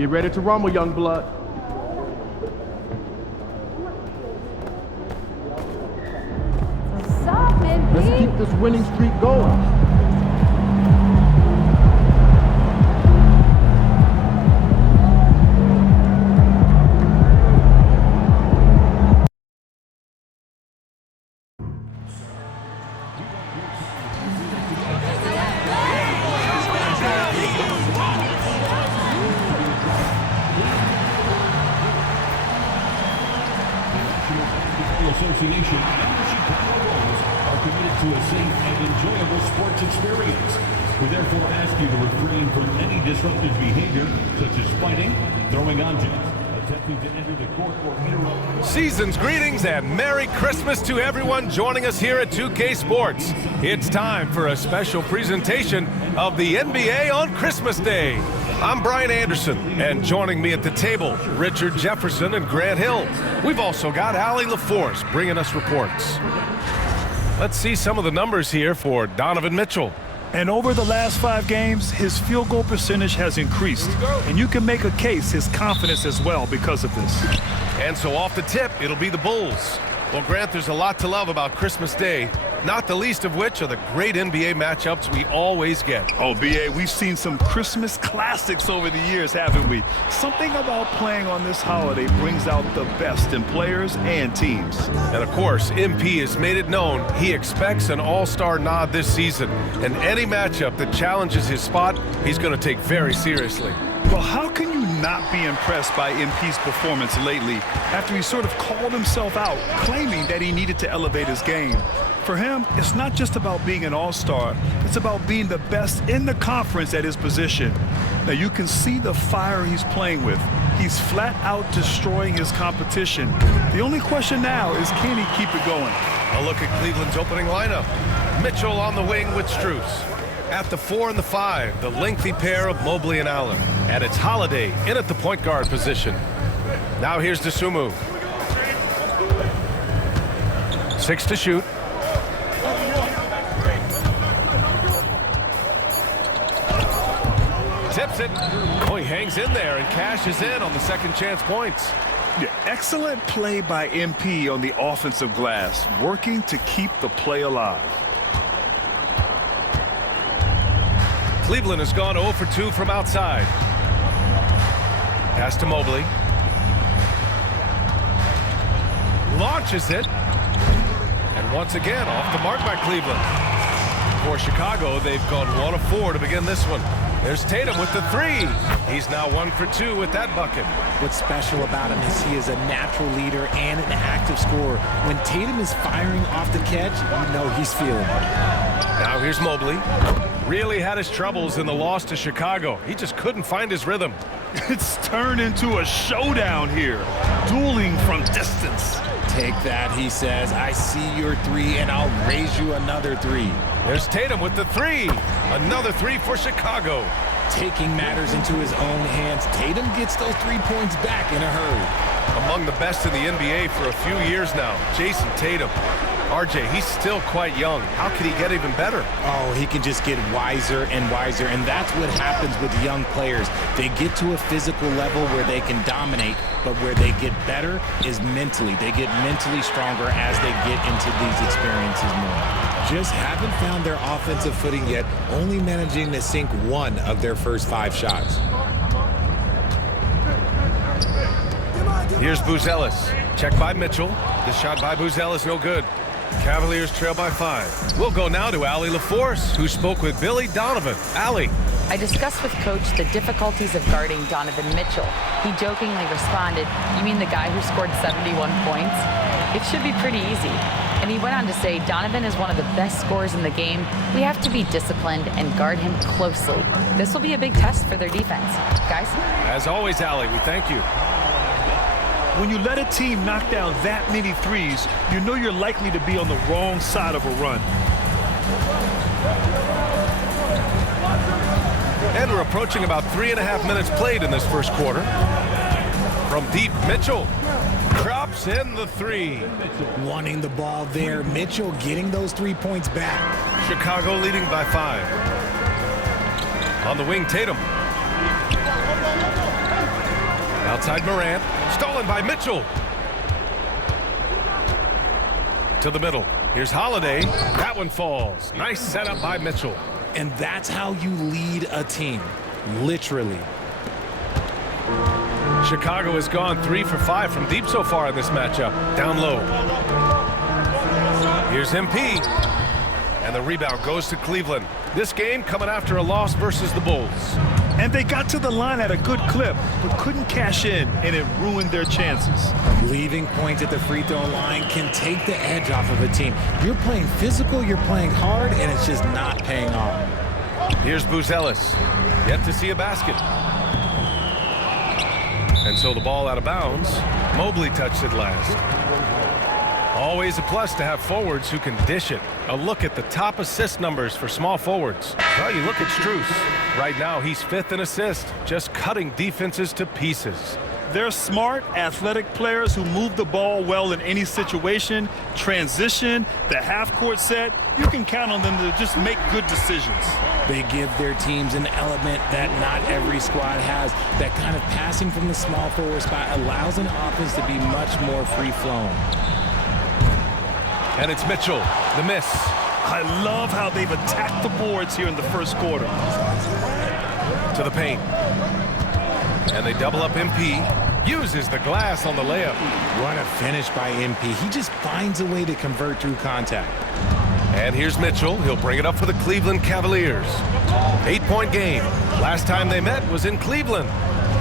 Get ready to rumble, young blood. What's up, man? Let's keep this winning streak going. Association and the Chicago Bulls are committed to a safe and enjoyable sports experience. We therefore ask you to refrain from any disruptive behavior, such as fighting, throwing objects, attempting to enter the court, or interrupt. Season's greetings and Merry Christmas to everyone joining us here at 2K Sports. It's time for a special presentation of the NBA on Christmas Day. I'm Brian Anderson, and joining me at the table, Richard Jefferson and Grant Hill. We've also got Allie LaForce bringing us reports. Let's see some of the numbers here for Donovan Mitchell. And over the last 5 games, his field goal percentage has increased. And you can make a case his confidence as well because of this. And so off the tip, it'll be the Bulls. Well, Grant, there's a lot to love about Christmas Day, not the least of which are the great NBA matchups we always get. Oh, B.A., we've seen some Christmas classics over the years, haven't we? Something about playing on this holiday brings out the best in players and teams. And, of course, MP has made it known he expects an all-star nod this season. And any matchup that challenges his spot, he's going to take very seriously. Well, how can you not be impressed by MP's performance lately after he sort of called himself out, claiming that he needed to elevate his game? For him, it's not just about being an all-star. It's about being the best in the conference at his position. Now, you can see the fire he's playing with. He's flat out destroying his competition. The only question now is, can he keep it going? A look at Cleveland's opening lineup. Mitchell on the wing with Strus. At the 4 and the 5, the lengthy pair of Mobley and Allen. And it's Holiday in at the point guard position. Now here's Dosunmu. 6 to shoot. Tips it. Oh, he hangs in there and cashes in on the second chance points. Yeah, excellent play by MP on the offensive glass, working to keep the play alive. Cleveland has gone 0 for 2 from outside. Pass to Mobley. Launches it. And once again, off the mark by Cleveland. For Chicago, they've gone 1 of 4 to begin this one. There's Tatum with the 3. He's now 1 for 2 with that bucket. What's special about him is he is a natural leader and an active scorer. When Tatum is firing off the catch, you know he's feeling it. Now here's Mobley. Really had his troubles in the loss to Chicago. He just couldn't find his rhythm. It's turned into a showdown here. Dueling from distance. Take that, he says. I see your 3, and I'll raise you another 3. There's Tatum with the 3. Another 3 for Chicago. Taking matters into his own hands, Tatum gets those 3 points back in a hurry. Among the best in the NBA for a few years now, Jayson Tatum. RJ, he's still quite young. How could he get even better? Oh, he can just get wiser and wiser, and that's what happens with young players. They get to a physical level where they can dominate, but where they get better is mentally. They get mentally stronger as they get into these experiences more. Just haven't found their offensive footing yet, only managing to sink 1 of their first 5 shots. Here's Buzelis. Check by Mitchell. The shot by Buzelis, no good. Cavaliers trail by 5. We'll go now to Allie LaForce, who spoke with Billy Donovan. Allie. I discussed with Coach the difficulties of guarding Donovan Mitchell. He jokingly responded, "You mean the guy who scored 71 points? It should be pretty easy." And he went on to say, "Donovan is one of the best scorers in the game. We have to be disciplined and guard him closely. This will be a big test for their defense." Guys? As always, Allie, we thank you. When you let a team knock down that many threes, you know you're likely to be on the wrong side of a run. And we're approaching about 3.5 minutes played in this first quarter. From deep, Mitchell drops in the 3. Wanting the ball there, Mitchell getting those 3 points back. Chicago leading by 5. On the wing, Tatum. Outside Morant. Stolen by Mitchell. To the middle. Here's Holiday. That one falls. Nice setup by Mitchell. And that's how you lead a team. Literally. Chicago has gone 3 for 5 from deep so far in this matchup. Down low. Here's MP. And the rebound goes to Cleveland. This game coming after a loss versus the Bulls. And they got to the line at a good clip, but couldn't cash in, and it ruined their chances. Leaving points at the free throw line can take the edge off of a team. You're playing physical, you're playing hard, and it's just not paying off. Here's Buzelis. Yet to see a basket. And so the ball out of bounds. Mobley touched it last. Always a plus to have forwards who can dish it. A look at the top assist numbers for small forwards. Well, you look at Strus. Right now, he's 5th in assist, just cutting defenses to pieces. They're smart, athletic players who move the ball well in any situation, transition, the half-court set. You can count on them to just make good decisions. They give their teams an element that not every squad has. That kind of passing from the small forward spot allows an offense to be much more free-flowing. And it's Mitchell, the miss. I love how they've attacked the boards here in the first quarter. To the paint. And they double up MP. Uses the glass on the layup. What a finish by MP. He just finds a way to convert through contact. And here's Mitchell. He'll bring it up for the Cleveland Cavaliers. 8-point game. Last time they met was in Cleveland.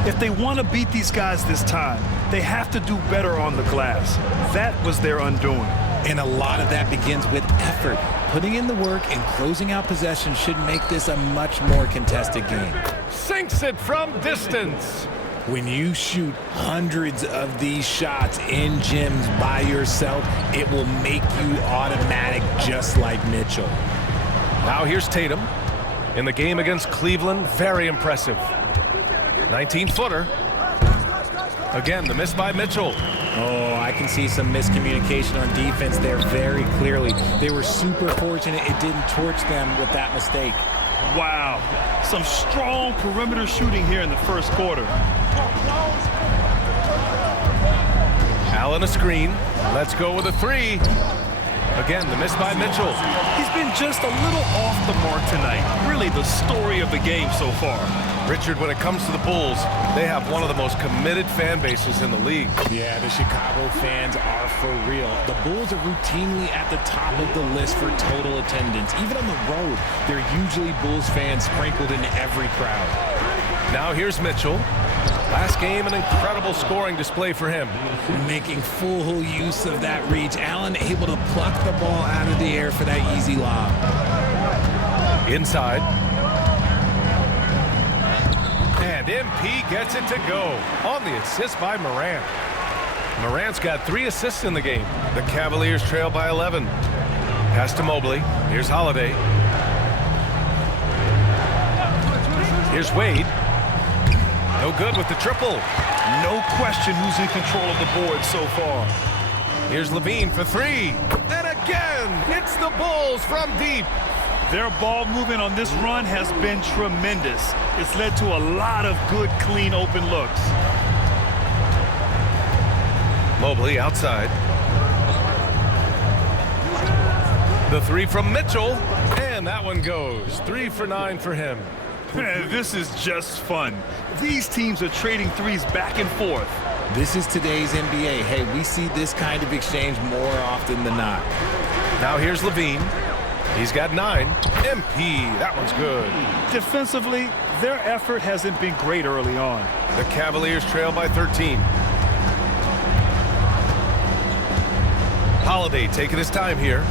If they want to beat these guys this time, they have to do better on the glass. That was their undoing. And a lot of that begins with effort. Putting in the work and closing out possession should make this a much more contested game. Sinks it from distance. When you shoot hundreds of these shots in gyms by yourself, it will make you automatic just like Mitchell. Now here's Tatum. In the game against Cleveland, very impressive. 19-footer. Again, the miss by Mitchell. Oh, I can see some miscommunication on defense there very clearly. They were super fortunate it didn't torch them with that mistake. Wow, some strong perimeter shooting here in the first quarter. Allen a screen. Let's go with a 3. Again, the miss by Mitchell. He's been just a little off the mark tonight. Really the story of the game so far. Richard, when it comes to the Bulls, they have one of the most committed fan bases in the league. Yeah, the Chicago fans are for real. The Bulls are routinely at the top of the list for total attendance. Even on the road, there are usually Bulls fans sprinkled in every crowd. Now here's Mitchell. Last game, an incredible scoring display for him. Making full use of that reach. Allen able to pluck the ball out of the air for that easy lob. Inside. And MP gets it to go on the assist by Morant. Morant's got 3 assists in the game. The Cavaliers trail by 11. Pass to Mobley. Here's Holiday. Here's Wade. No good with the triple. No question who's in control of the board so far. Here's Levine for 3. And again, it's the Bulls from deep. Their ball movement on this run has been tremendous. It's led to a lot of good, clean, open looks. Mobley outside. The 3 from Mitchell. And that one goes. 3 for 9 for him. This is just fun. These teams are trading threes back and forth. This is today's NBA. Hey, we see this kind of exchange more often than not. Now here's Levine. He's got 9. MP, that one's good. Defensively, their effort hasn't been great early on. The Cavaliers trail by 13. Holiday taking his time here.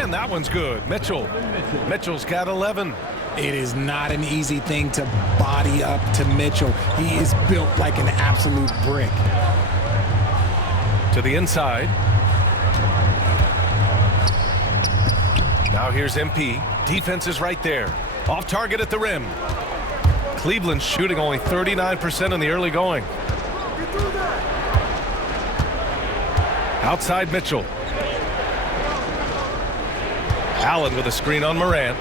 And that one's good. Mitchell's got 11. It is not an easy thing to body up to Mitchell. He is built like an absolute brick. To the inside. Now here's MP. Defense is right there. Off target at the rim. Cleveland shooting only 39% in the early going. Outside Mitchell. Allen with a screen on Morant.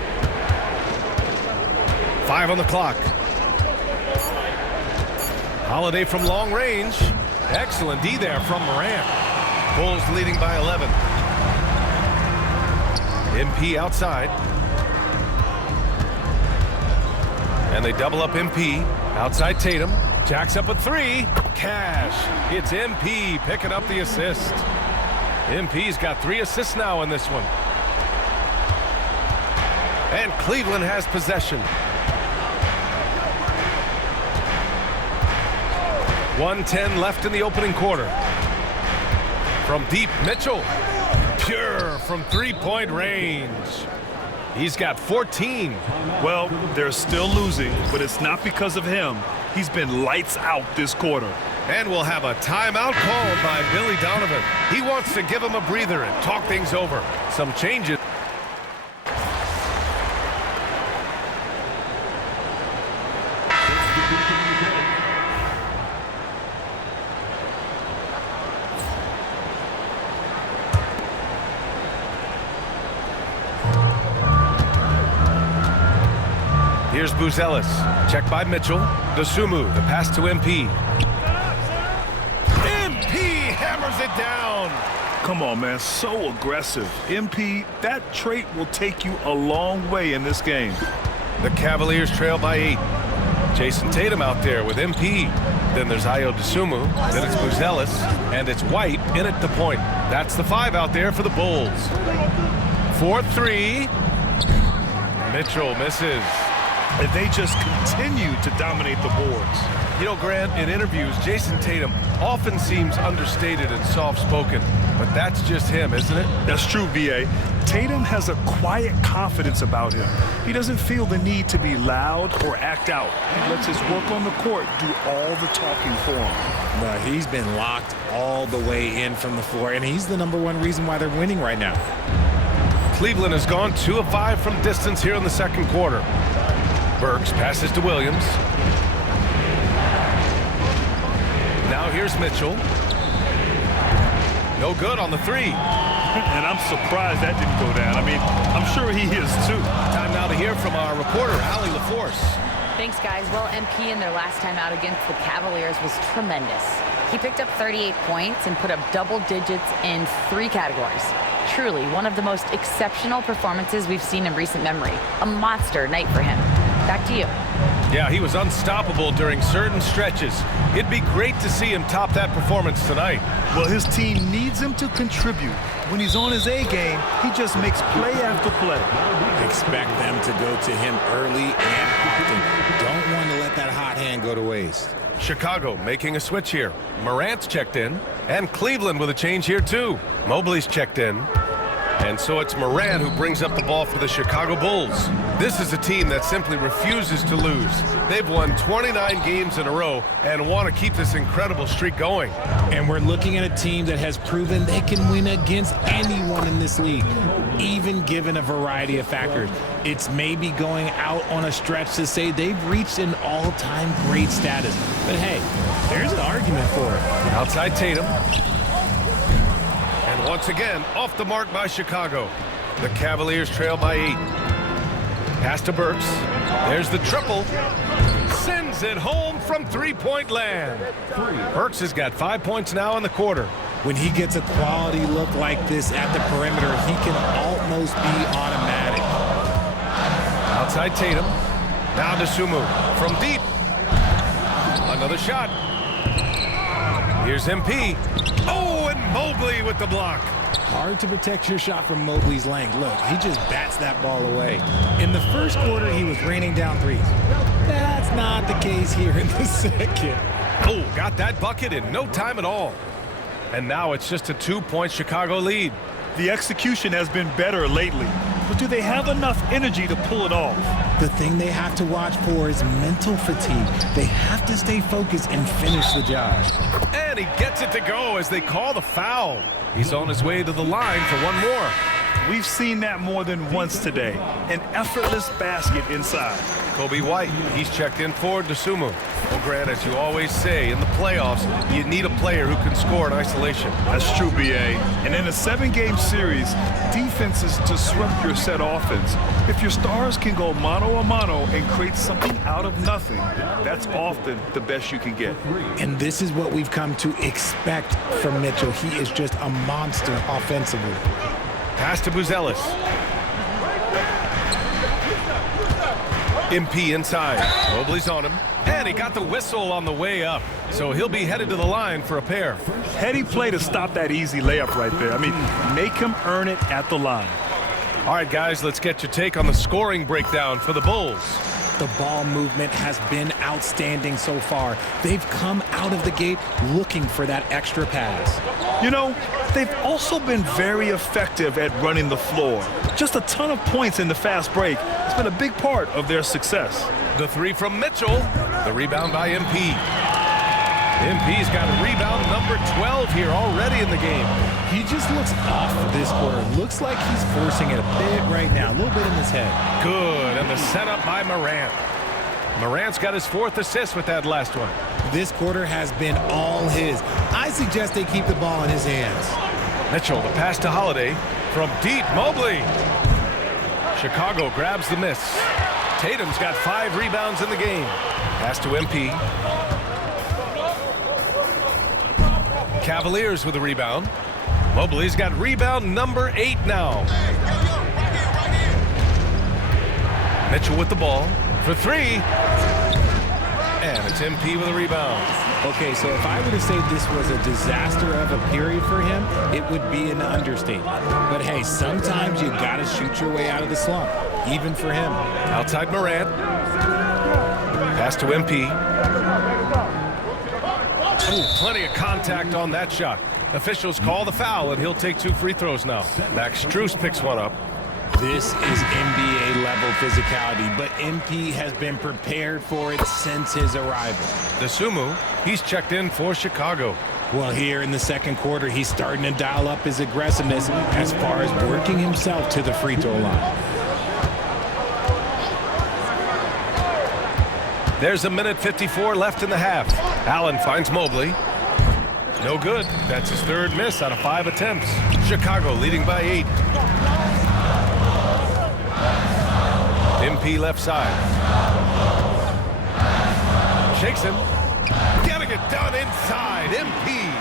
5 on the clock. Holiday from long range. Excellent D there from Morant. Bulls leading by 11. MP outside. And they double up MP. Outside Tatum. Jacks up a three. Cash. It's MP picking up the assist. MP's got 3 assists now in this one. And Cleveland has possession. 1:10 left in the opening quarter. From deep, Mitchell. Pure from three-point range. He's got 14. Well, they're still losing, but it's not because of him. He's been lights out this quarter. And we'll have a timeout called by Billy Donovan. He wants to give him a breather and talk things over. Some changes. Here's Buzelis. Check by Mitchell. Dosunmu, the pass to MP. MP hammers it down. Come on, man. So aggressive. MP, that trait will take you a long way in this game. The Cavaliers trail by 8. Jayson Tatum out there with MP. Then there's Ayo Dosunmu. Then it's Buzelis. And it's White in at the point. That's the 5 out there for the Bulls. 4-3. Mitchell misses. And they just continue to dominate the boards. You know, Grant, in interviews, Jayson Tatum often seems understated and soft-spoken, but that's just him, isn't it? That's true, B.A. Tatum has a quiet confidence about him. He doesn't feel the need to be loud or act out. He lets his work on the court do all the talking for him. But he's been locked all the way in from the floor, and he's the #1 reason why they're winning right now. Cleveland has gone 2 of 5 from distance here in the second quarter. Burks passes to Williams. Now here's Mitchell. No good on the 3. And I'm surprised that didn't go down. I mean, I'm sure he is too. Time now to hear from our reporter, Allie LaForce. Thanks, guys. Well, MP in their last time out against the Cavaliers was tremendous. He picked up 38 points and put up double digits in 3 categories. Truly one of the most exceptional performances we've seen in recent memory. A monster night for him. Back to you. Yeah, he was unstoppable during certain stretches. It'd be great to see him top that performance tonight. Well, his team needs him to contribute. When he's on his A game, he just makes play after play. Expect them to go to him early and often. Don't want to let that hot hand go to waste. Chicago making a switch here. Morant's checked in, and Cleveland with a change here too. Mobley's checked in. And so it's Morant who brings up the ball for the Chicago Bulls. This is a team that simply refuses to lose. They've won 29 games in a row and want to keep this incredible streak going. And we're looking at a team that has proven they can win against anyone in this league, even given a variety of factors. It's maybe going out on a stretch to say they've reached an all-time great status. But hey, there's an argument for it. Outside Tatum. And once again, off the mark by Chicago. The Cavaliers trail by 8. Pass to Burks. There's the triple. Sends it home from three-point land. Burks has got 5 points now in the quarter. When he gets a quality look like this at the perimeter, he can almost be automatic. Outside Tatum. Now Dosunmu from deep. Another shot. Here's MP. Oh, and Mobley with the block. Hard to protect your shot from Mobley's length. Look, he just bats that ball away. In the first quarter, he was raining down threes. That's not the case here in the second. Oh, got that bucket in no time at all. And now it's just a 2-point Chicago lead. The execution has been better lately, but do they have enough energy to pull it off? The thing they have to watch for is mental fatigue. They have to stay focused and finish the job. And he gets it to go as they call the foul. He's on his way to the line for one more. We've seen that more than once today. An effortless basket inside. Kobe White, he's checked in for Dosunmu. Well, Grant, as you always say, in the playoffs, you need a player who can score in isolation. That's true, B.A. And in a 7-game series, defenses disrupt your set offense. If your stars can go mano-a-mano and create something out of nothing, that's often the best you can get. And this is what we've come to expect from Mitchell. He is just a monster offensively. Pass to Buzelis. MP inside. Mobley's on him. And he got the whistle on the way up. So he'll be headed to the line for a pair. Heady play to stop that easy layup right there. I mean, make him earn it at the line. All right, guys, let's get your take on the scoring breakdown for the Bulls. The ball movement has been outstanding so far. They've come out of the gate looking for that extra pass. You know, they've also been very effective at running the floor. Just a ton of points in the fast break. It's been a big part of their success. The three from Mitchell. The rebound by MP. MP's got rebound number 12 here already in the game. He just looks off this quarter. Looks like he's forcing it a bit right now. A little bit in his head. Good, and the setup by Morant. Morant's got his 4th assist with that last one. This quarter has been all his. I suggest they keep the ball in his hands. Mitchell, the pass to Holiday. From deep, Mobley. Chicago grabs the miss. Tatum's got 5 rebounds in the game. Pass to MP. Cavaliers with a rebound. Mobley's got rebound number 8 now. Mitchell with the ball for 3. And it's MP with a rebound. Okay, so if I were to say this was a disaster of a period for him, it would be an understatement. But hey, sometimes you gotta shoot your way out of the slump, even for him. Outside Morant. Pass to MP. Ooh, plenty of contact on that shot. Officials call the foul, and he'll take 2 free throws now. Max Strus picks one up. This is NBA-level physicality, but MP has been prepared for it since his arrival. Dosunmu, he's checked in for Chicago. Well, here in the second quarter, he's starting to dial up his aggressiveness as far as working himself to the free throw line. There's a minute 54 left in the half. Allen finds Mobley. No good. That's his 3rd miss out of 5 attempts. Chicago leading by 8. MP left side. Shakes him. Getting it done inside. MP.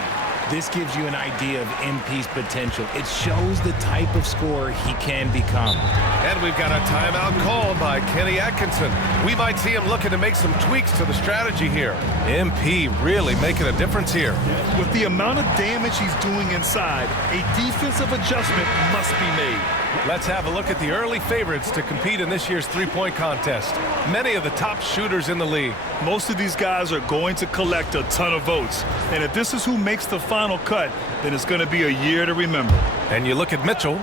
This gives you an idea of MP's potential. It shows the type of scorer he can become. And we've got a timeout called by Kenny Atkinson. We might see him looking to make some tweaks to the strategy here. MP really making a difference here. With the amount of damage he's doing inside, a defensive adjustment must be made. Let's have a look at the early favorites to compete in this year's three-point contest. Many of the top shooters in the league. Most of these guys are going to collect a ton of votes. And if this is who makes the final cut, then it's going to be a year to remember. And you look at Mitchell,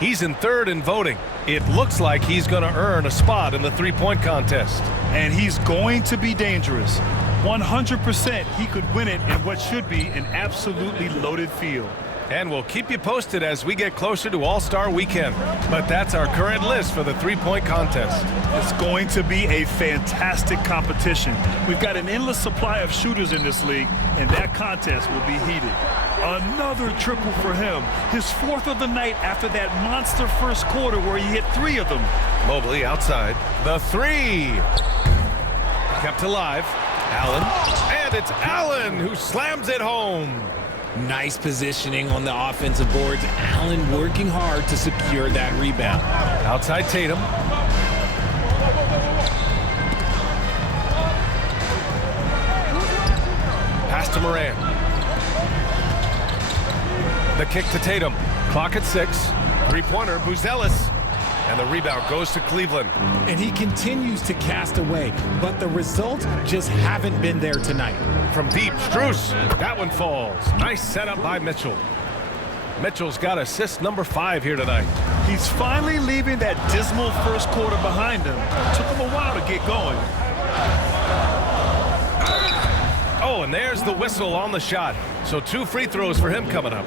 he's in 3rd in voting. It looks like he's going to earn a spot in the three-point contest. And he's going to be dangerous. 100% he could win it in what should be an absolutely loaded field. And we'll keep you posted as we get closer to All-Star Weekend. But that's our current list for the three-point contest. It's going to be a fantastic competition. We've got an endless supply of shooters in this league, and that contest will be heated. Another triple for him. His 4th of the night after that monster first quarter where he hit 3 of them. Mobley outside. The 3. Kept alive. Allen. And it's Allen who slams it home. Nice positioning on the offensive boards. Allen working hard to secure that rebound. Outside Tatum. Pass to Morant. The kick to Tatum. Clock at 6. Three-pointer, Buzelis. And the rebound goes to Cleveland. And he continues to cast away, but the results just haven't been there tonight. From deep, Strus. That one falls. Nice setup by Mitchell. Mitchell's got assist number 5 here tonight. He's finally leaving that dismal first quarter behind him. Took him a while to get going. Oh, and there's the whistle on the shot. So 2 free throws for him coming up.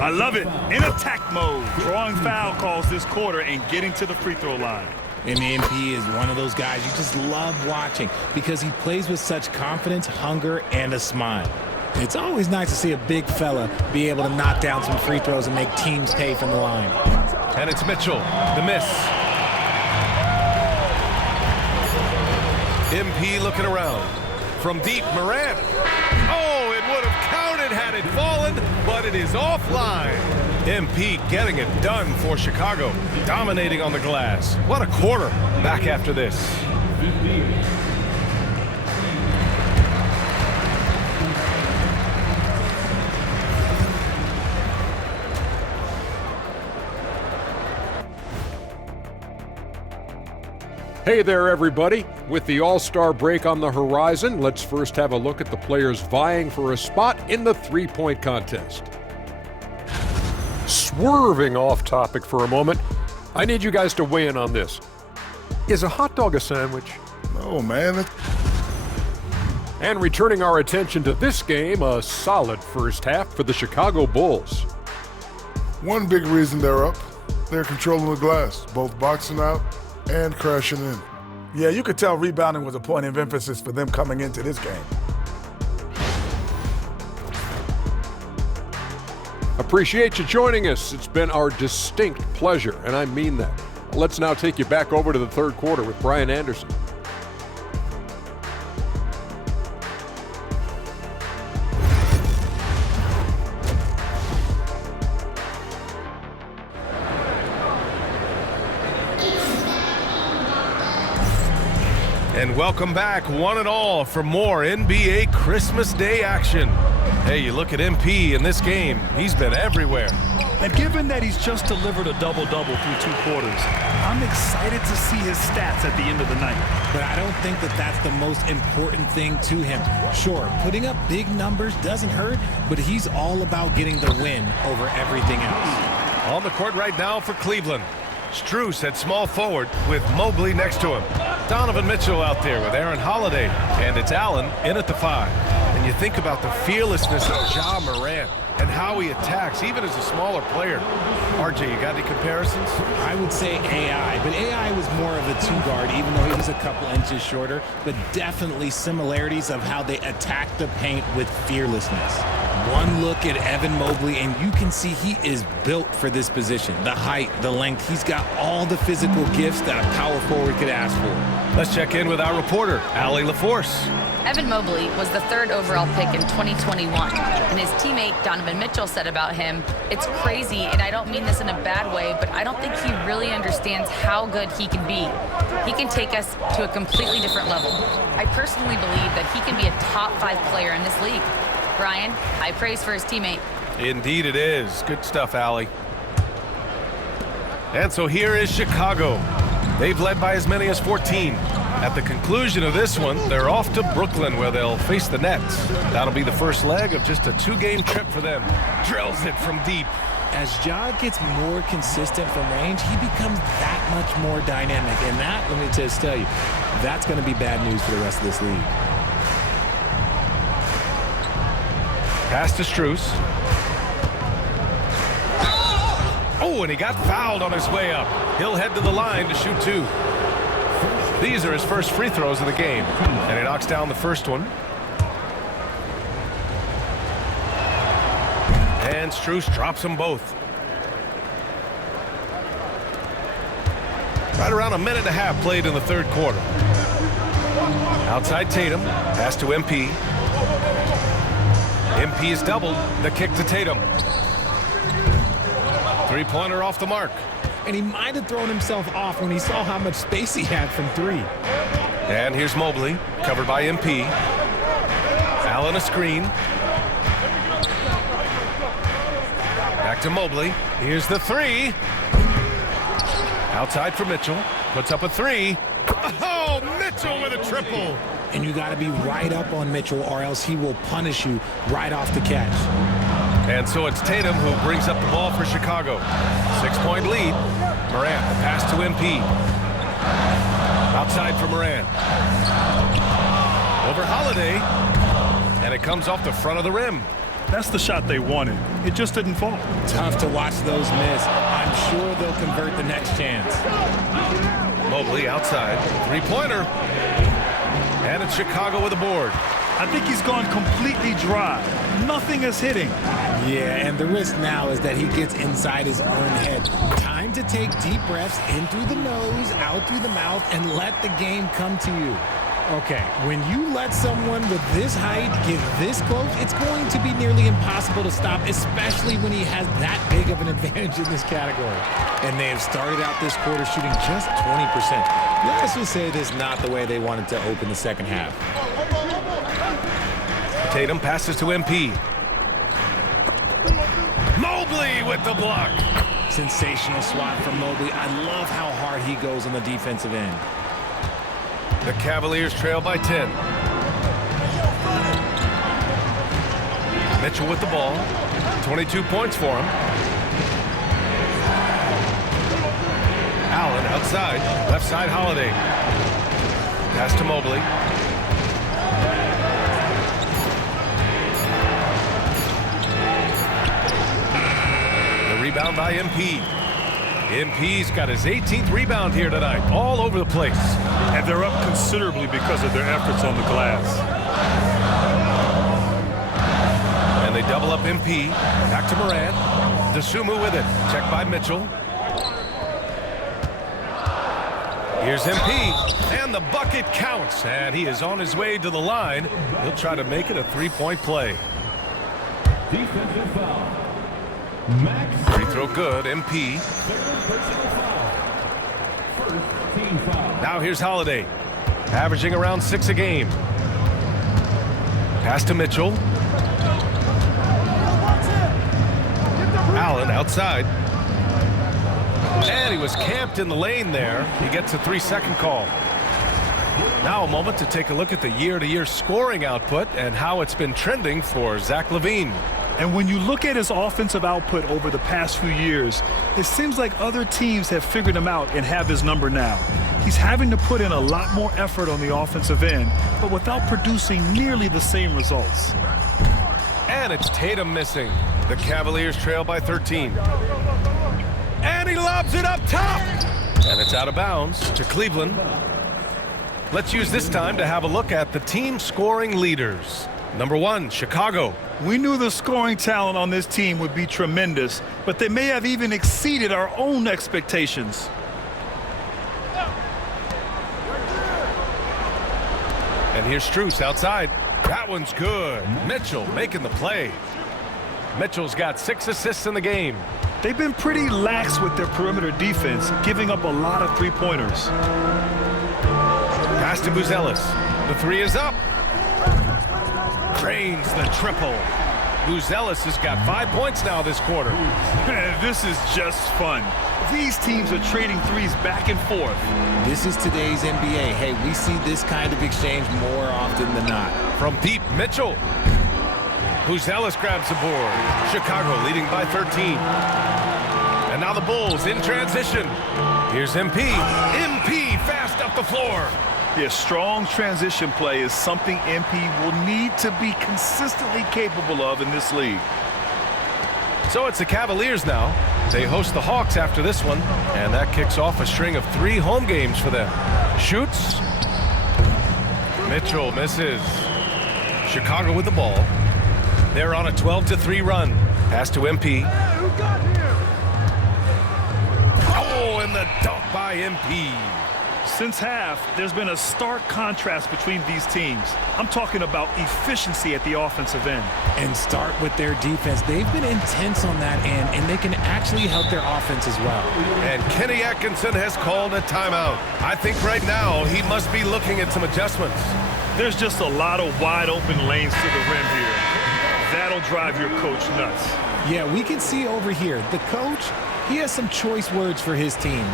I love it. In attack mode, drawing foul calls this quarter and getting to the free throw line. And MP is one of those guys you just love watching because he plays with such confidence, hunger, and a smile. It's always nice to see a big fella be able to knock down some free throws and make teams pay from the line. And it's Mitchell, the miss. MP looking around. From deep, Morant. Oh, it would have counted had it fallen, but it is offline. MP getting it done for Chicago, dominating on the glass. What a quarter back after this. Hey there, everybody. With the All-Star break on the horizon, let's first have a look at the players vying for a spot in the three-point contest. Swerving off topic for a moment, I need you guys to weigh in on this. Is a hot dog a sandwich? Oh, man. And returning our attention to this game, a solid first half for the Chicago Bulls. One big reason they're up, they're controlling the glass, both boxing out and crashing in. Yeah, you could tell rebounding was a point of emphasis for them coming into this game. Appreciate you joining us. It's been our distinct pleasure, and I mean that. Let's now take you back over to the third quarter with Brian Anderson. And welcome back, one and all, for more NBA Christmas Day action. Hey, you look at MP in this game, he's been everywhere. And given that he's just delivered a double-double through 2 quarters, I'm excited to see his stats at the end of the night. But I don't think that that's the most important thing to him. Sure, putting up big numbers doesn't hurt, but he's all about getting the win over everything else. On the court right now for Cleveland. Strus at small forward with Mobley next to him. Donovan Mitchell out there with Aaron Holiday. And it's Allen in at the 5. And you think about the fearlessness of Ja Morant and how he attacks, even as a smaller player. RJ, you got any comparisons? I would say AI, but AI was more of a 2-guard, even though he was a couple inches shorter, but definitely similarities of how they attack the paint with fearlessness. One look at Evan Mobley, and you can see he is built for this position. The height, the length, he's got all the physical gifts that a power forward could ask for. Let's check in with our reporter, Allie LaForce. Evan Mobley was the 3rd overall pick in 2021, and his teammate Donovan Mitchell said about him, "It's crazy, and I don't mean this in a bad way, but I don't think he really understands how good he can be. He can take us to a completely different level. I personally believe that he can be a top 5 player in this league." Brian, high praise for his teammate. Indeed it is. Good stuff, Allie. And so here is Chicago. They've led by as many as 14. At the conclusion of this one, they're off to Brooklyn where they'll face the Nets. That'll be the first leg of just a 2-game trip for them. Drills it from deep. As Ja gets more consistent from range, he becomes that much more dynamic. And that, let me just tell you, that's going to be bad news for the rest of this league. Pass to Strus. Oh, and he got fouled on his way up. He'll head to the line to shoot 2. These are his first free throws of the game. And he knocks down the first one. And Strus drops them both. Right around a minute and a half played in the third quarter. Outside Tatum. Pass to MP. MP is doubled. The kick to Tatum. 3-pointer off the mark. And he might have thrown himself off when he saw how much space he had from 3. And here's Mobley, covered by MP. Allen a screen. Back to Mobley. Here's the 3. Outside for Mitchell. Puts up a 3. Oh, Mitchell with a triple. And you got to be right up on Mitchell or else he will punish you right off the catch. And so it's Tatum who brings up the ball for Chicago. 6-point lead. Morant, the pass to MP. Outside for Morant. Over Holiday. And it comes off the front of the rim. That's the shot they wanted. It just didn't fall. Tough to watch those miss. I'm sure they'll convert the next chance. Mobley outside. Three-pointer. And it's Chicago with a board. I think he's gone completely dry. Nothing is hitting. Yeah, and the risk now is that he gets inside his own head. Time to take deep breaths in through the nose, out through the mouth, and let the game come to you. Okay, when you let someone with this height get this close, it's going to be nearly impossible to stop, especially when he has that big of an advantage in this category. And they have started out this quarter shooting just 20%. Let's just say this is not the way they wanted to open the second half. Tatum passes to MP. Mobley with the block. Sensational swat from Mobley. I love how hard he goes on the defensive end. The Cavaliers trail by 10. Mitchell with the ball. 22 points for him. Allen outside. Left side Holiday. Pass to Mobley. The rebound by MP. MP's got his 18th rebound here tonight, all over the place. And they're up considerably because of their efforts on the glass. And they double up MP. Back to Morant. DeSumo with it. Checked by Mitchell. Here's MP. And the bucket counts. And he is on his way to the line. He'll try to make it a three-point play. Defensive foul. Max. Free throw good. MP. Now here's Holiday, averaging around 6 a game. Pass to Mitchell. Allen outside. And he was camped in the lane there. He gets a 3-second call. Now a moment to take a look at the year-to-year scoring output and how it's been trending for Zach LaVine. And when you look at his offensive output over the past few years, it seems like other teams have figured him out and have his number now. He's having to put in a lot more effort on the offensive end, but without producing nearly the same results. And it's Tatum missing. The Cavaliers trail by 13. And he lobs it up top. And it's out of bounds to Cleveland. Let's use this time to have a look at the team scoring leaders. Number 1, Chicago. We knew the scoring talent on this team would be tremendous, but they may have even exceeded our own expectations. And here's Strus outside. That one's good. Mitchell making the play. Mitchell's got 6 assists in the game. They've been pretty lax with their perimeter defense, giving up a lot of three-pointers. Pass to Buzelis. The 3 is up. Drains the triple. Buzelis has got 5 points now this quarter. This is just fun. These teams are trading threes back and forth. This is today's NBA. Hey, we see this kind of exchange more often than not. From deep, Mitchell. Buzelis grabs the board. Chicago leading by 13. And now the Bulls in transition. Here's MP. MP fast up the floor. Yeah, strong transition play is something MP will need to be consistently capable of in this league. So it's the Cavaliers now. They host the Hawks after this one, and that kicks off a string of 3 home games for them. Shoots. Mitchell misses. Chicago with the ball. They're on a 12-3 run. Pass to MP. Oh, and the dunk by MP. Since half, there's been a stark contrast between these teams. I'm talking about efficiency at the offensive end. And start with their defense. They've been intense on that end, and they can actually help their offense as well. And Kenny Atkinson has called a timeout. I think right now he must be looking at some adjustments. There's just a lot of wide open lanes to the rim here. That'll drive your coach nuts. Yeah, we can see over here, the coach, he has some choice words for his team.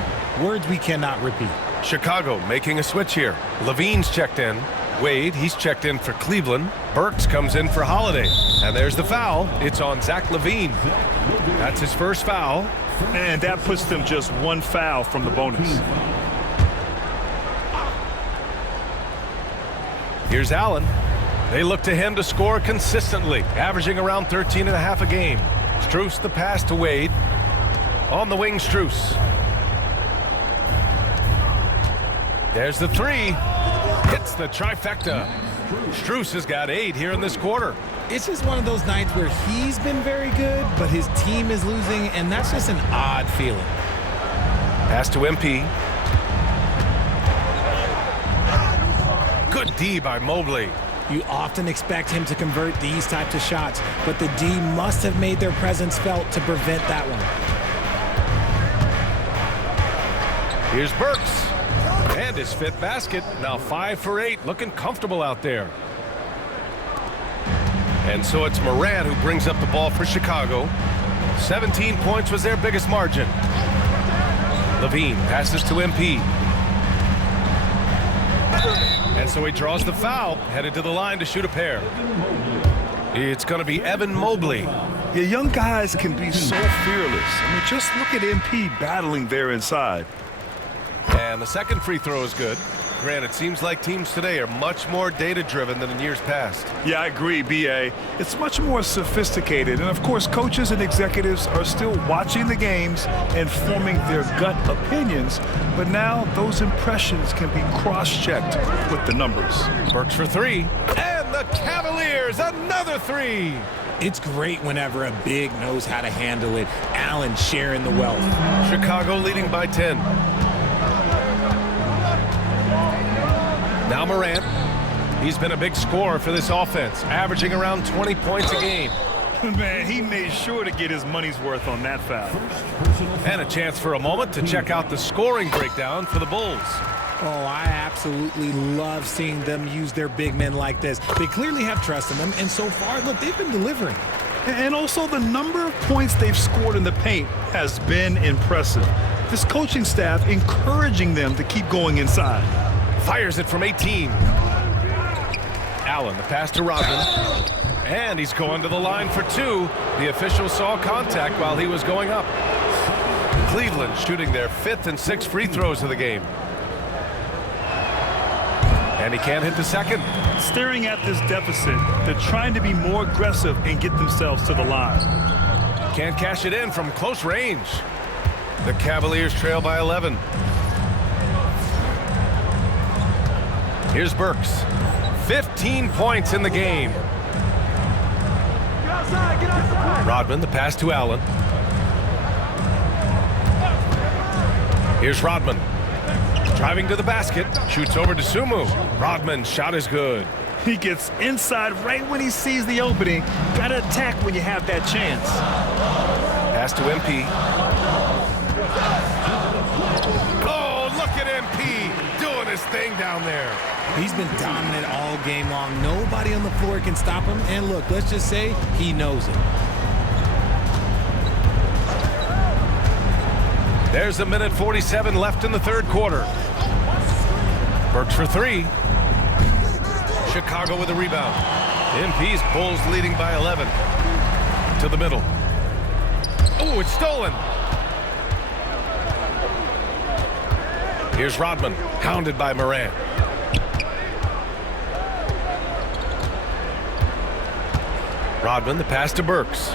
Words we cannot repeat. Chicago making a switch here. LaVine's checked in. Wade, he's checked in for Cleveland. Burks comes in for Holiday. And there's the foul. It's on Zach LaVine. That's his first foul. And that puts them just 1 foul from the bonus. Here's Allen. They look to him to score consistently, averaging around 13.5 a game. Strus the pass to Wade. On the wing, Strus. There's the three. Hits the trifecta. Strus has got 8 here in this quarter. It's just one of those nights where he's been very good, but his team is losing, and that's just an odd feeling. Pass to MP. Good D by Mobley. You often expect him to convert these types of shots, but the D must have made their presence felt to prevent that one. Here's Burks. And his 5th basket. Now 5 for 8. Looking comfortable out there. And so it's Morant who brings up the ball for Chicago. 17 points was their biggest margin. Levine passes to MP. And so he draws the foul, headed to the line to shoot a pair. It's going to be Evan Mobley. Yeah, young guys can be so fearless. I mean, just look at MP battling there inside. And the second free throw is good. Granted, it seems like teams today are much more data-driven than in years past. Yeah, I agree, B.A. It's much more sophisticated. And, of course, coaches and executives are still watching the games and forming their gut opinions. But now those impressions can be cross-checked with the numbers. Burks for 3. And the Cavaliers, another 3. It's great whenever a big knows how to handle it. Allen sharing the wealth. Chicago leading by 10. Now Morant. He's been a big scorer for this offense, averaging around 20 points a game. Man, he made sure to get his money's worth on that foul. And a chance for a moment to check out the scoring breakdown for the Bulls. Oh, I absolutely love seeing them use their big men like this. They clearly have trust in them, and so far, look, they've been delivering. And also the number of points they've scored in the paint has been impressive. This coaching staff encouraging them to keep going inside. Fires it from 18. Allen, the pass to Rodman. And he's going to the line for 2. The official saw contact while he was going up. Cleveland shooting their 5th and 6th free throws of the game. And he can't hit the second. Staring at this deficit, they're trying to be more aggressive and get themselves to the line. Can't cash it in from close range. The Cavaliers trail by 11. Here's Burks. 15 points in the game. Rodman, the pass to Allen. Here's Rodman. Driving to the basket. Shoots over to Sumu. Rodman's shot is good. He gets inside right when he sees the opening. Gotta attack when you have that chance. Pass to MP. Oh, look at MP doing his thing down there. He's been dominant all game long. Nobody on the floor can stop him. And look, let's just say he knows it. There's a minute 47 left in the third quarter. Burks for 3. Chicago with a rebound. MP's Bulls leading by 11. To the middle. Oh, it's stolen. Here's Rodman, hounded by Morant. Rodman, the pass to Burks.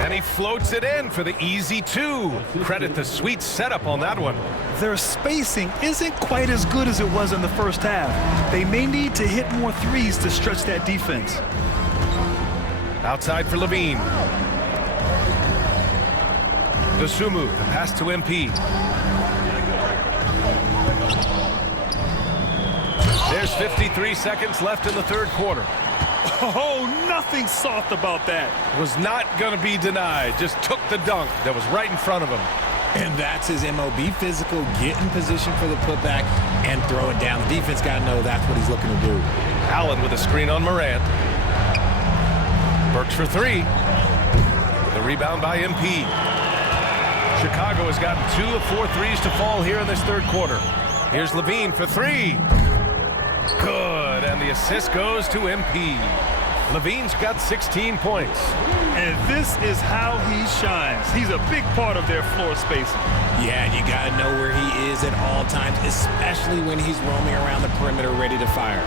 And he floats it in for the easy 2. Credit the sweet setup on that one. Their spacing isn't quite as good as it was in the first half. They may need to hit more threes to stretch that defense. Outside for Levine. Dosunmu, the pass to MP. There's 53 seconds left in the third quarter. Oh, nothing soft about that. Was not going to be denied. Just took the dunk that was right in front of him. And that's his MO. Be physical, get in position for the putback, and throw it down. The defense got to know that's what he's looking to do. Allen with a screen on Morant. Burks for 3. The rebound by MP. Chicago has gotten 2 of 4 threes to fall here in this third quarter. Here's Levine for 3. Good, and the assist goes to MP. Levine's got 16 points. And this is how he shines. He's a big part of their floor spacing. Yeah, and you got to know where he is at all times, especially when he's roaming around the perimeter ready to fire.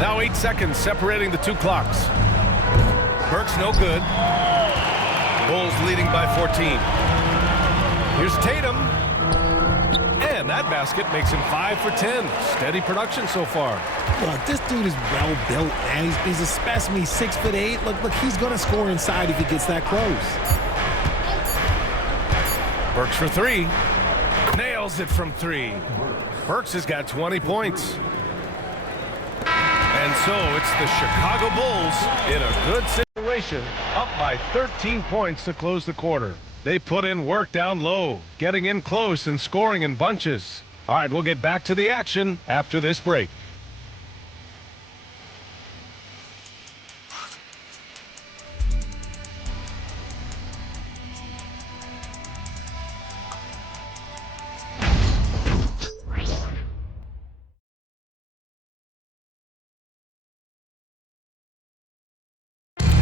Now 8 seconds separating the two clocks. Burke's no good. Bulls leading by 14. Here's Tatum. And that basket makes him 5 for 10. Steady production so far. Look, this dude is well built, man. He's a specimen. He's 6'8". Look, he's going to score inside if he gets that close. Burks for 3. Nails it from 3. Burks has got 20 points. And so it's the Chicago Bulls in a good situation, up by 13 points to close the quarter. They put in work down low, getting in close and scoring in bunches. All right, we'll get back to the action after this break.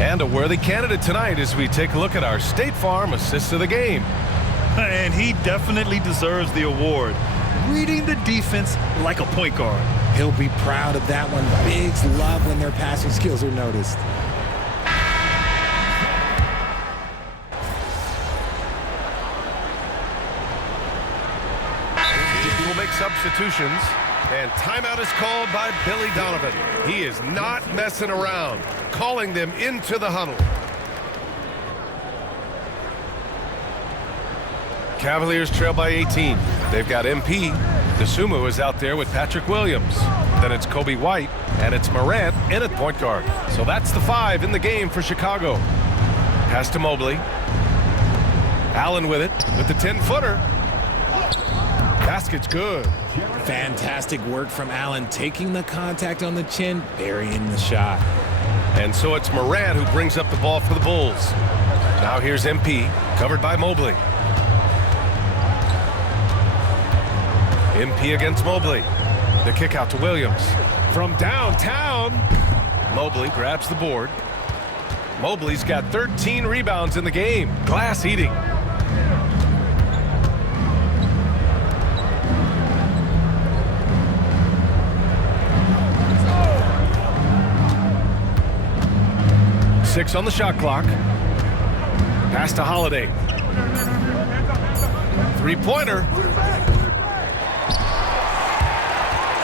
And a worthy candidate tonight as we take a look at our State Farm Assist of the Game. And he definitely deserves the award. Reading the defense like a point guard. He'll be proud of that one. Bigs love when their passing skills are noticed. We'll make substitutions. And timeout is called by Billy Donovan. He is not messing around, calling them into the huddle. Cavaliers trail by 18. They've got MP. DeSumo is out there with Patrick Williams. Then it's Kobe White, and it's Morant in at point guard. So that's the 5 in the game for Chicago. Pass to Mobley. Allen with it, with the 10-footer. Basket's good. Fantastic work from Allen, taking the contact on the chin, burying the shot. And so it's Morant who brings up the ball for the Bulls. Now here's MP, covered by Mobley. MP against Mobley. The kick out to Williams. From downtown, Mobley grabs the board. Mobley's got 13 rebounds in the game. Glass eating. Six on the shot clock. Pass to Holiday. Three-pointer.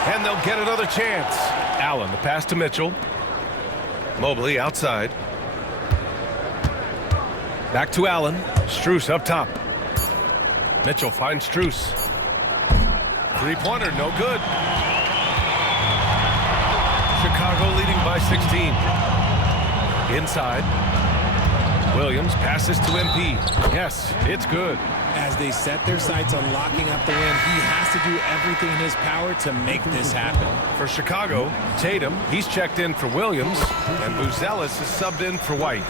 And they'll get another chance. Allen, the pass to Mitchell. Mobley outside. Back to Allen. Strus up top. Mitchell finds Strus. Three-pointer, no good. Chicago leading by 16. Inside. Williams passes to MP. Yes, it's good. As they set their sights on locking up the win, he has to do everything in his power to make this happen. For Chicago, Tatum, he's checked in for Williams, and Buzelis is subbed in for White.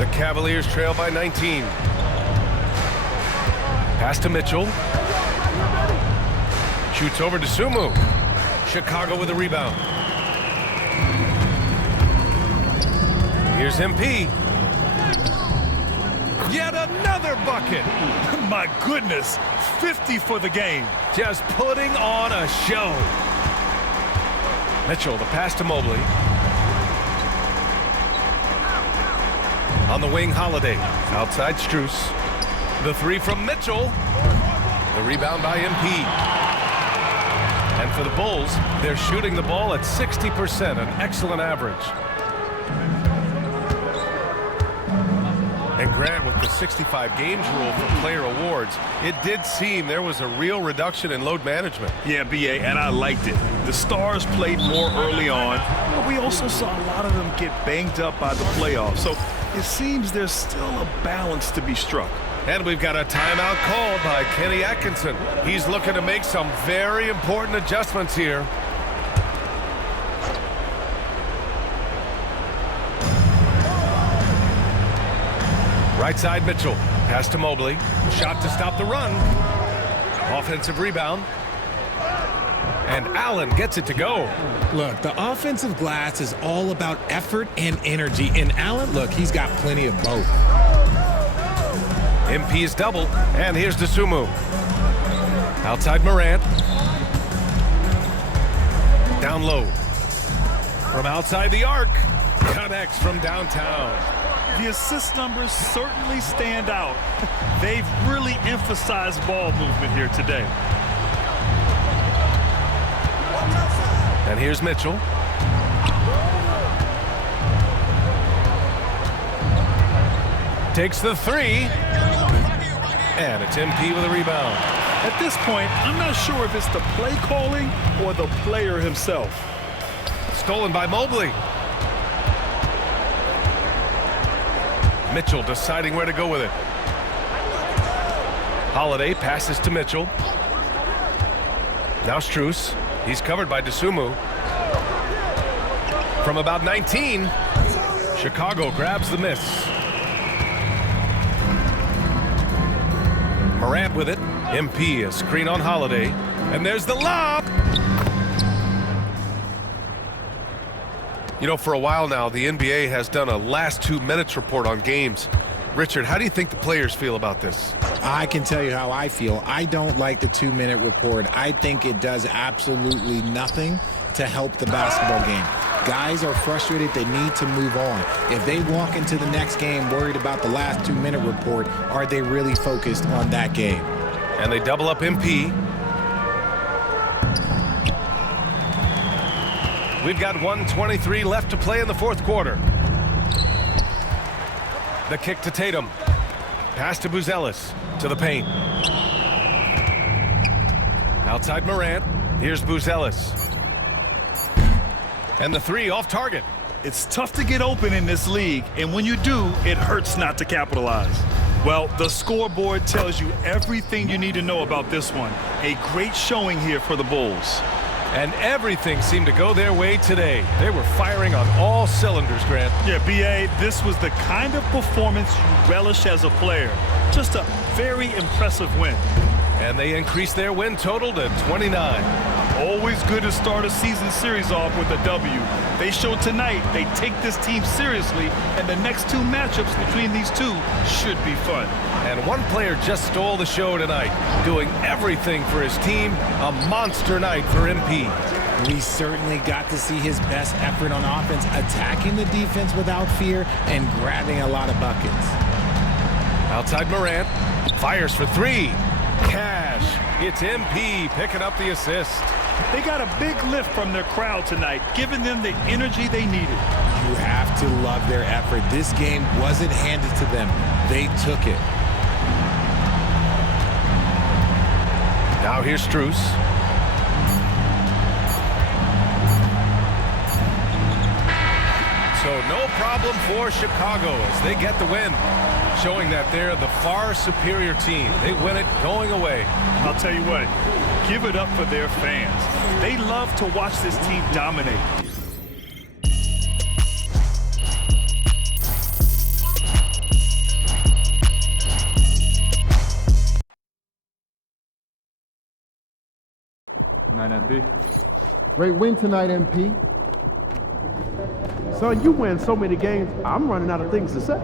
The Cavaliers trail by 19. Pass to Mitchell. Shoots over to Sumu. Chicago with a rebound. Here's MP. Yet another bucket. My goodness, 50 for the game. Just putting on a show. Mitchell, the pass to Mobley. On the wing, Holiday. Outside, Strus. The three from Mitchell. The rebound by MP. And for the Bulls, they're shooting the ball at 60%, an excellent average. And Grant, with the 65 games rule for player awards, it did seem there was a real reduction in load management. Yeah, BA, and I liked it. The stars played more early on, but we also saw a lot of them get banged up by the playoffs. So it seems there's still a balance to be struck. And we've got a timeout called by Kenny Atkinson. He's looking to make some very important adjustments here. Right side, Mitchell. Pass to Mobley. Shot to stop the run. Offensive rebound. And Allen gets it to go. Look, the offensive glass is all about effort and energy. And Allen, look, he's got plenty of both. MP is double, and here's Dosunmu. Outside Morant. Down low. From outside the arc. Connects from downtown. The assist numbers certainly stand out. They've really emphasized ball movement here today. And here's Mitchell. Takes the three. And it's MP with a rebound. At this point, I'm not sure if it's the play calling or the player himself. Stolen by Mobley. Mitchell deciding where to go with it. Holiday passes to Mitchell. Now Strus. He's covered by Dosunmu. From about 19, Chicago grabs the miss. Morant with it. MP a screen on Holiday. And there's the lob. You know, for a while now, the NBA has done a last 2 minutes report on games. Richard, how do you think the players feel about this? I can tell you how I feel. I don't like the 2-minute report. I think it does absolutely nothing to help the basketball game. Guys are frustrated. They need to move on. If they walk into the next game worried about the last 2-minute report, are they really focused on that game? And they double up MP. We've got 1:23 left to play in the fourth quarter. The kick to Tatum. Pass to Buzelis. To the paint. Outside Morant. Here's Buzelis. And the three off target. It's tough to get open in this league, and when you do, it hurts not to capitalize. Well, the scoreboard tells you everything you need to know about this one. A great showing here for the Bulls. And everything seemed to go their way today. They were firing on all cylinders, Grant. Yeah, B.A., this was the kind of performance you relish as a player. Just a very impressive win. And they increased their win total to 29. Always good to start a season series off with a W. They showed tonight they take this team seriously, and the next 2 matchups between these two should be fun. And one player just stole the show tonight, doing everything for his team. A monster night for MP. We certainly got to see his best effort on offense, attacking the defense without fear and grabbing a lot of buckets. Outside Morant, fires for three. Cash. It's MP picking up the assist. They got a big lift from their crowd tonight, giving them the energy they needed. You have to love their effort. This game wasn't handed to them. They took it. Now here's Strus. So no problem for Chicago as they get the win, showing that they're the far superior team. They win it going away. I'll tell you what, give it up for their fans. They love to watch this team dominate. Great win tonight, MP. Son, you win so many games, I'm running out of things to say.